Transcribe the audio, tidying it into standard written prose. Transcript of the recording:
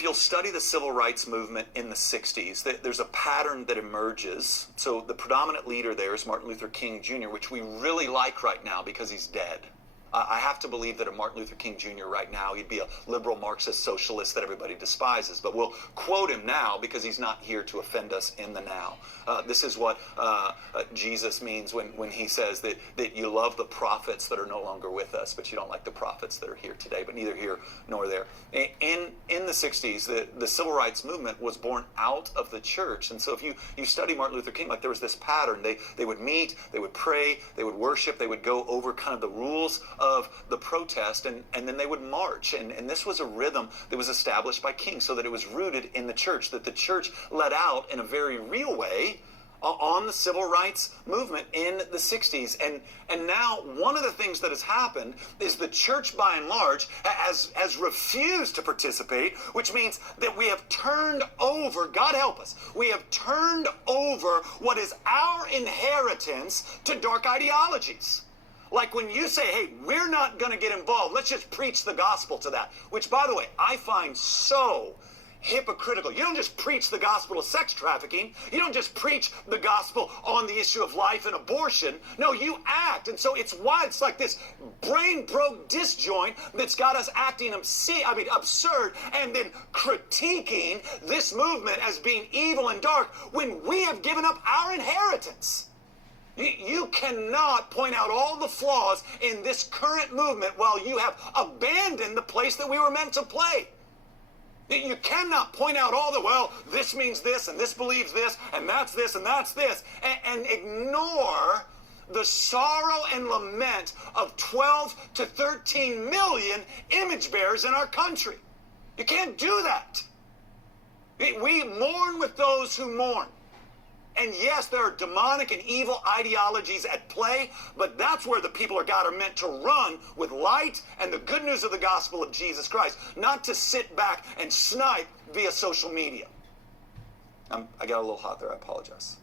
if you'll study the civil rights movement in the 60s, there's a pattern that emerges. So the predominant leader there is Martin Luther King Jr., which we really like right now because he's dead. I have to believe that a Martin Luther King Jr. right now, he'd be a liberal Marxist socialist that everybody despises. But we'll quote him now because he's not here to offend us in the now. This is what Jesus means when he says that you love the prophets that are no longer with us, but you don't like the prophets that are here today, but neither here nor there. In the 60s, the civil rights movement was born out of the church. And so if you study Martin Luther King, like there was this pattern. They would meet, they would pray, they would worship, they would go over kind of the rules of the protest, and then they would march. And this was a rhythm that was established by King so that it was rooted in the church, that the church let out in a very real way on the civil rights movement in the 60s. And now one of the things that has happened is the church by and large has refused to participate, which means that we have turned over, God help us, we have turned over what is our inheritance to dark ideologies. Like when you say, hey, we're not going to get involved, let's just preach the gospel to that, which, by the way, I find so hypocritical. You don't just preach the gospel of sex trafficking. You don't just preach the gospel on the issue of life and abortion. No, you act. And so it's why it's like this brain broke disjoint that's got us acting absurd and then critiquing this movement as being evil and dark when we have given up our inheritance. You cannot point out all the flaws in this current movement while you have abandoned the place that we were meant to play. You cannot point out all the, well, this means this, and this believes this, and that's this, and that's this, and ignore the sorrow and lament of 12 to 13 million image bearers in our country. You can't do that. We mourn with those who mourn. And yes, there are demonic and evil ideologies at play, but that's where the people of God are meant to run with light and the good news of the gospel of Jesus Christ, not to sit back and snipe via social media. I got a little hot there, I apologize.